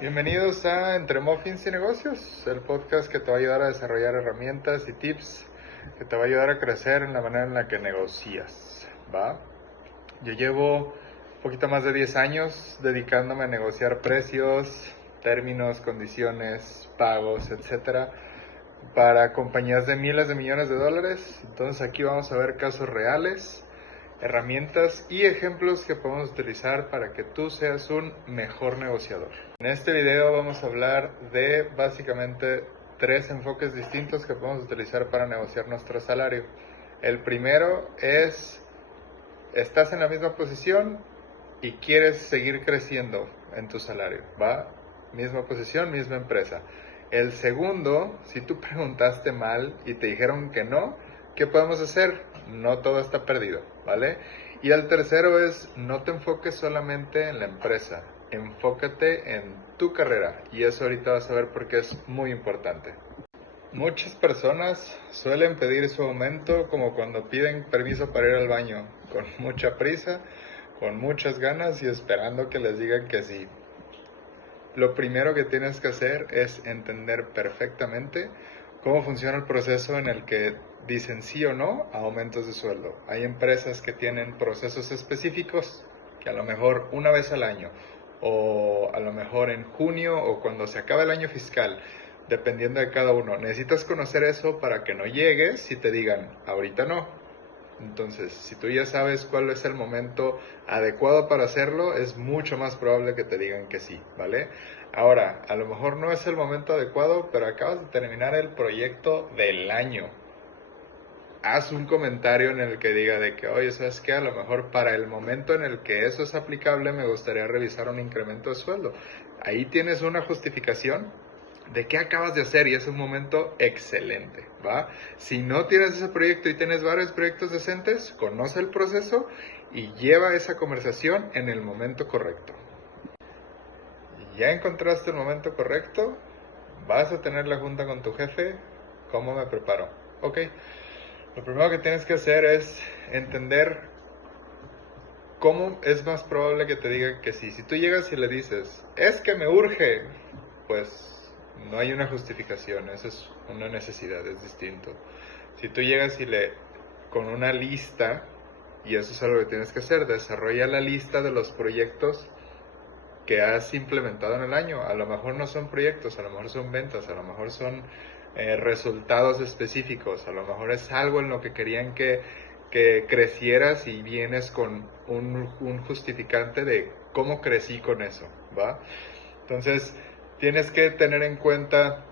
Bienvenidos a Entre Muffins y Negocios, el podcast que te va a ayudar a desarrollar herramientas y tips que te va a ayudar a crecer en la manera en la que negocias, ¿va? Yo llevo un poquito más de 10 años dedicándome a negociar precios, términos, condiciones, pagos, etcétera, para compañías de miles de millones de dólares. Entonces aquí vamos a ver casos reales, herramientas y ejemplos que podemos utilizar para que tú seas un mejor negociador. En este video vamos a hablar de básicamente 3 enfoques distintos que podemos utilizar para negociar nuestro salario. El primero es, estás en la misma posición y quieres seguir creciendo en tu salario, ¿va? Misma posición, misma empresa. El segundo, si tú preguntaste mal y te dijeron que no, ¿qué podemos hacer? No todo está perdido, ¿vale? Y el tercero es, no te enfoques solamente en la empresa, enfócate en tu carrera. Y eso ahorita vas a ver porque es muy importante. Muchas personas suelen pedir su aumento como cuando piden permiso para ir al baño, con mucha prisa, con muchas ganas y esperando que les digan que sí. Lo primero que tienes que hacer es entender perfectamente cómo funciona el proceso en el que dicen sí o no a aumentos de sueldo. Hay empresas que tienen procesos específicos que a lo mejor una vez al año o a lo mejor en junio o cuando se acaba el año fiscal, dependiendo de cada uno. Necesitas conocer eso para que no llegues y te digan ahorita no. Entonces, si tú ya sabes cuál es el momento adecuado para hacerlo, es mucho más probable que te digan que sí, ¿vale? Ahora, a lo mejor no es el momento adecuado, pero acabas de terminar el proyecto del año. Haz un comentario en el que diga de que, oye, ¿sabes qué? A lo mejor para el momento en el que eso es aplicable, me gustaría revisar un incremento de sueldo. Ahí tienes una justificación de qué acabas de hacer y es un momento excelente, ¿va? Si no tienes ese proyecto y tienes varios proyectos decentes, conoce el proceso y lleva esa conversación en el momento correcto. Ya encontraste el momento correcto, vas a tener la junta con tu jefe, ¿cómo me preparo? Ok, lo primero que tienes que hacer es entender cómo es más probable que te digan que sí. Si tú llegas y le dices, es que me urge, pues no hay una justificación, eso es una necesidad, es distinto. Si tú llegas y con una lista, y eso es algo que tienes que hacer, desarrolla la lista de los proyectos que has implementado en el año. A lo mejor no son proyectos, a lo mejor son ventas, a lo mejor son resultados específicos, a lo mejor es algo en lo que querían que crecieras y vienes con un justificante de cómo crecí con eso, ¿va? Entonces, tienes que tener en cuenta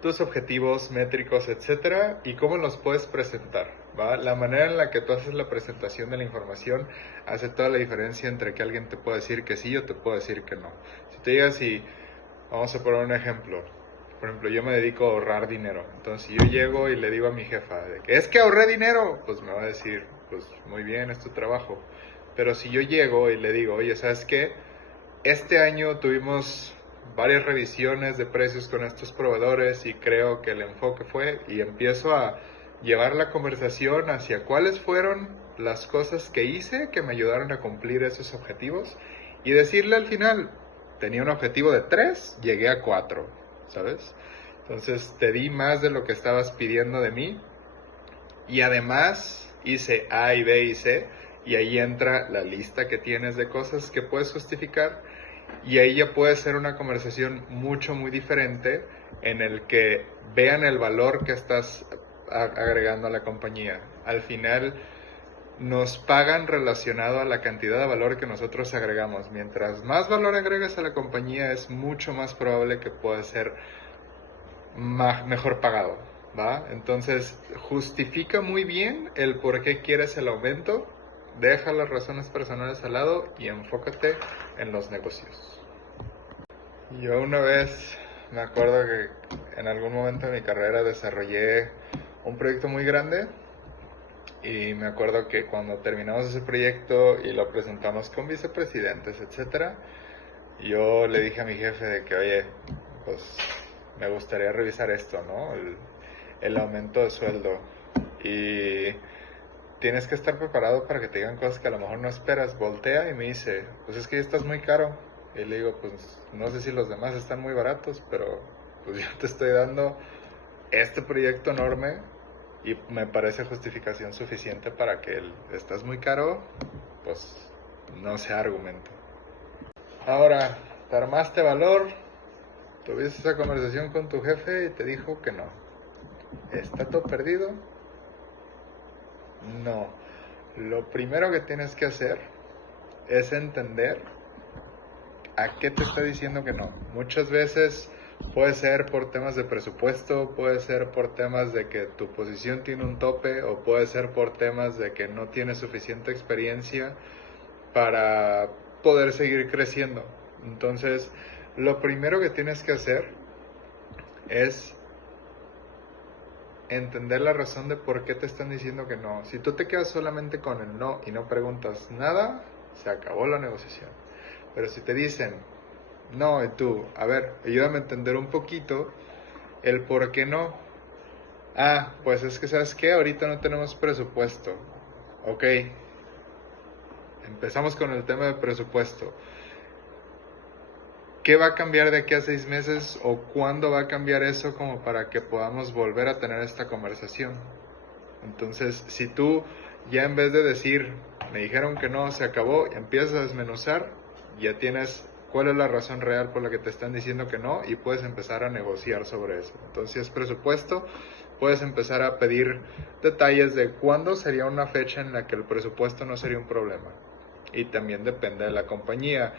tus objetivos métricos, etcétera, y cómo los puedes presentar, ¿va? La manera en la que tú haces la presentación de la información hace toda la diferencia entre que alguien te pueda decir que sí o te pueda decir que no. Si te digas y vamos a poner un ejemplo. Por ejemplo, yo me dedico a ahorrar dinero. Entonces, si yo llego y le digo a mi jefa de que es que ahorré dinero, pues me va a decir, pues muy bien, es tu trabajo. Pero si yo llego y le digo, oye, ¿sabes qué? Este año tuvimos varias revisiones de precios con estos proveedores y creo que el enfoque fue, y empiezo a llevar la conversación hacia cuáles fueron las cosas que hice que me ayudaron a cumplir esos objetivos y decirle al final, tenía un objetivo de 3, llegué a 4, ¿sabes? Entonces te di más de lo que estabas pidiendo de mí y además hice A y B y C y ahí entra la lista que tienes de cosas que puedes justificar y ahí ya puede ser una conversación muy diferente en el que vean el valor que estás agregando a la compañía. Al final nos pagan relacionado a la cantidad de valor que nosotros agregamos. Mientras más valor agregues a la compañía es mucho más probable que pueda ser mejor pagado, ¿va? Entonces justifica muy bien el por qué quieres el aumento, deja las razones personales al lado y enfócate en los negocios. Yo una vez me acuerdo que en algún momento de mi carrera desarrollé un proyecto muy grande y me acuerdo que cuando terminamos ese proyecto y lo presentamos con vicepresidentes, etcétera, yo le dije a mi jefe de que, oye, pues me gustaría revisar esto, ¿no? El aumento de sueldo. Y tienes que estar preparado para que te digan cosas que a lo mejor no esperas. Voltea y me dice, pues es que ya estás muy caro. Y le digo, pues no sé si los demás están muy baratos, pero pues yo te estoy dando este proyecto enorme y me parece justificación suficiente para que estás muy caro, pues no sea argumento. Ahora, te armaste valor, tuviste esa conversación con tu jefe y te dijo que no. ¿Está todo perdido? No. Lo primero que tienes que hacer es entender a qué te está diciendo que no. Muchas veces puede ser por temas de presupuesto, puede ser por temas de que tu posición tiene un tope, o puede ser por temas de que no tienes suficiente experiencia para poder seguir creciendo. Entonces, lo primero que tienes que hacer es entender la razón de por qué te están diciendo que no. Si tú te quedas solamente con el no y no preguntas nada, se acabó la negociación. Pero si te dicen no, y tú, a ver, ayúdame a entender un poquito el por qué no. Ah, pues es que, ¿sabes qué? Ahorita no tenemos presupuesto. Ok, empezamos con el tema de presupuesto. ¿Qué va a cambiar de aquí a 6 meses o cuándo va a cambiar eso como para que podamos volver a tener esta conversación? Entonces, si tú ya en vez de decir, me dijeron que no, se acabó, empiezas a desmenuzar, ya tienes cuál es la razón real por la que te están diciendo que no y puedes empezar a negociar sobre eso. Entonces, si es presupuesto, puedes empezar a pedir detalles de cuándo sería una fecha en la que el presupuesto no sería un problema. Y también depende de la compañía.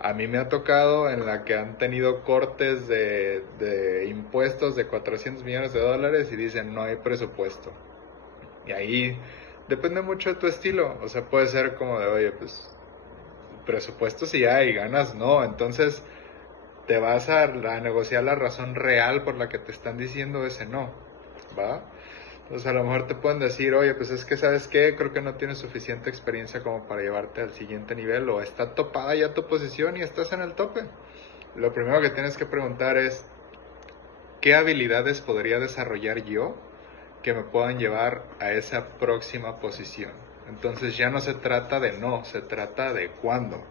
A mí me ha tocado en la que han tenido cortes de impuestos de $400 millones y dicen no hay presupuesto. Y ahí depende mucho de tu estilo. O sea, puede ser como de, oye, pues presupuesto sí hay, ganas no. Entonces te vas a negociar la razón real por la que te están diciendo ese no, ¿va? Entonces a lo mejor te pueden decir, oye, pues es que ¿sabes qué? Creo que no tienes suficiente experiencia como para llevarte al siguiente nivel, o está topada ya tu posición y estás en el tope. Lo primero que tienes que preguntar es, ¿qué habilidades podría desarrollar yo que me puedan llevar a esa próxima posición? Entonces ya no se trata de no, se trata de cuándo.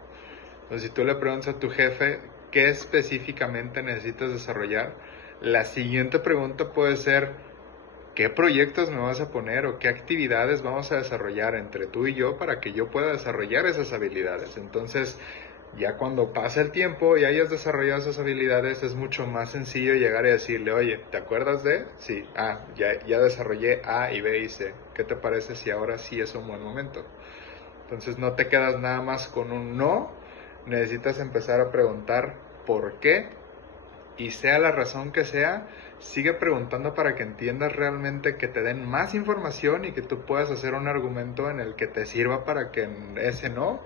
Entonces si tú le preguntas a tu jefe qué específicamente necesitas desarrollar, la siguiente pregunta puede ser, ¿qué proyectos me vas a poner o qué actividades vamos a desarrollar entre tú y yo para que yo pueda desarrollar esas habilidades? Entonces, ya cuando pasa el tiempo y hayas desarrollado esas habilidades, es mucho más sencillo llegar y decirle, oye, ¿te acuerdas de? Sí, ya desarrollé A y B y C. ¿Qué te parece si ahora sí es un buen momento? Entonces no te quedas nada más con un no, necesitas empezar a preguntar por qué, y sea la razón que sea, sigue preguntando para que entiendas realmente, que te den más información y que tú puedas hacer un argumento en el que te sirva para que ese no,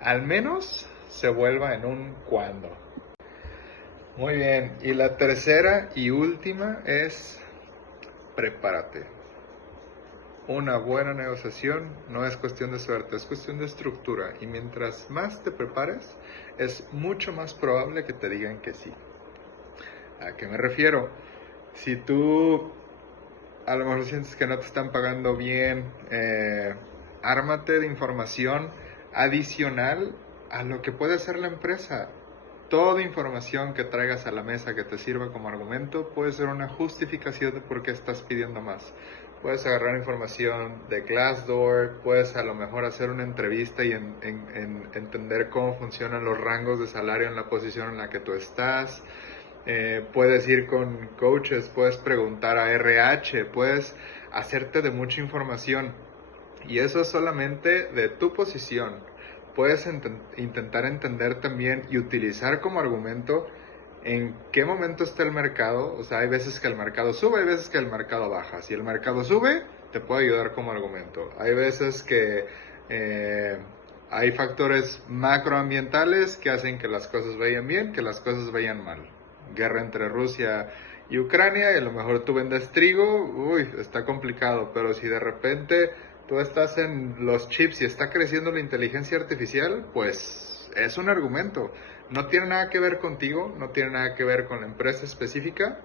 al menos se vuelva en un cuándo. Muy bien, y la tercera y última es prepárate. Una buena negociación no es cuestión de suerte, es cuestión de estructura, y mientras más te prepares, es mucho más probable que te digan que sí. ¿A qué me refiero? Si tú a lo mejor sientes que no te están pagando bien, ármate de información adicional a lo que puede hacer la empresa. Toda información que traigas a la mesa que te sirva como argumento puede ser una justificación de por qué estás pidiendo más. Puedes agarrar información de Glassdoor, puedes a lo mejor hacer una entrevista y entender cómo funcionan los rangos de salario en la posición en la que tú estás. Puedes ir con coaches, puedes preguntar a RH, puedes hacerte de mucha información. Y eso es solamente de tu posición. Puedes intentar entender también y utilizar como argumento en qué momento está el mercado. O sea, hay veces que el mercado sube, hay veces que el mercado baja. Si el mercado sube, te puede ayudar como argumento. Hay veces que hay factores macroambientales que hacen que las cosas vayan bien, que las cosas vayan mal. Guerra entre Rusia y Ucrania, y a lo mejor tú vendes trigo, está complicado, pero si de repente tú estás en los chips y está creciendo la inteligencia artificial, pues es un argumento. No tiene nada que ver contigo, no tiene nada que ver con la empresa específica,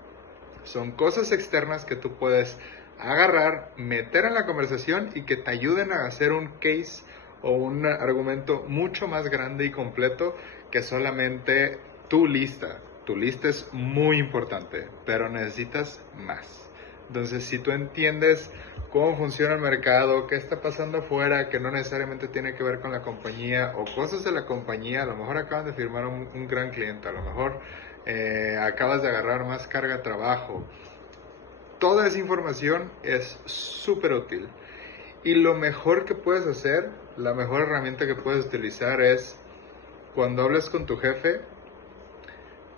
son cosas externas que tú puedes agarrar, meter en la conversación y que te ayuden a hacer un case o un argumento mucho más grande y completo que solamente tu lista. Tu lista es muy importante, pero necesitas más. Entonces, si tú entiendes cómo funciona el mercado, qué está pasando afuera, que no necesariamente tiene que ver con la compañía o cosas de la compañía, a lo mejor acaban de firmar un gran cliente, a lo mejor acabas de agarrar más carga de trabajo. Toda esa información es súper útil. Y lo mejor que puedes hacer, la mejor herramienta que puedes utilizar es cuando hables con tu jefe,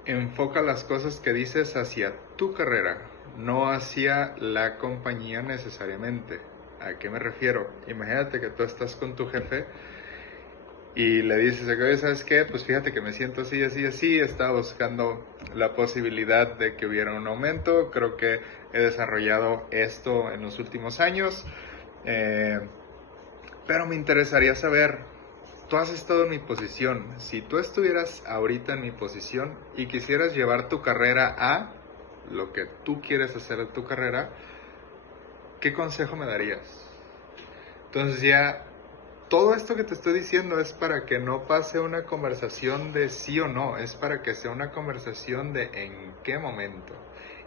enfoca las cosas que dices hacia tu carrera, no hacia la compañía necesariamente. ¿A qué me refiero? Imagínate que tú estás con tu jefe y le dices, oye, ¿sabes qué? Pues fíjate que me siento así, así, así, estaba buscando la posibilidad de que hubiera un aumento, creo que he desarrollado esto en los últimos años, pero me interesaría saber, tú has estado en mi posición, si tú estuvieras ahorita en mi posición y quisieras llevar tu carrera a lo que tú quieres hacer en tu carrera, ¿qué consejo me darías? Entonces ya, todo esto que te estoy diciendo es para que no pase una conversación de sí o no, es para que sea una conversación de en qué momento.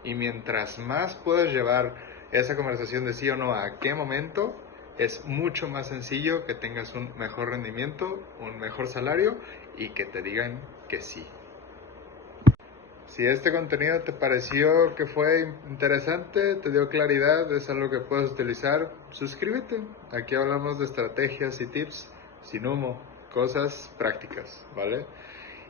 Y mientras más puedas llevar esa conversación de sí o no a qué momento, es mucho más sencillo que tengas un mejor rendimiento, un mejor salario y que te digan que sí. Si este contenido te pareció que fue interesante, te dio claridad, es algo que puedes utilizar, suscríbete. Aquí hablamos de estrategias y tips sin humo, cosas prácticas, ¿vale?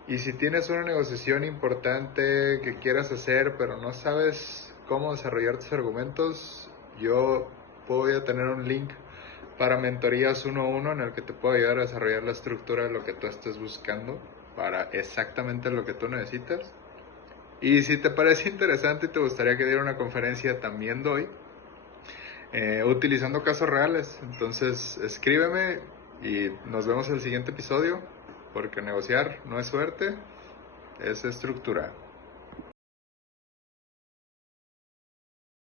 Y si tienes una negociación importante que quieras hacer, pero no sabes cómo desarrollar tus argumentos, yo voy a tener un link para mentorías 1-1 en el que te puedo ayudar a desarrollar la estructura de lo que tú estés buscando para exactamente lo que tú necesitas. Y si te parece interesante y te gustaría que diera una conferencia, también doy, utilizando casos reales. Entonces escríbeme y nos vemos en el siguiente episodio, porque negociar no es suerte, es estructura.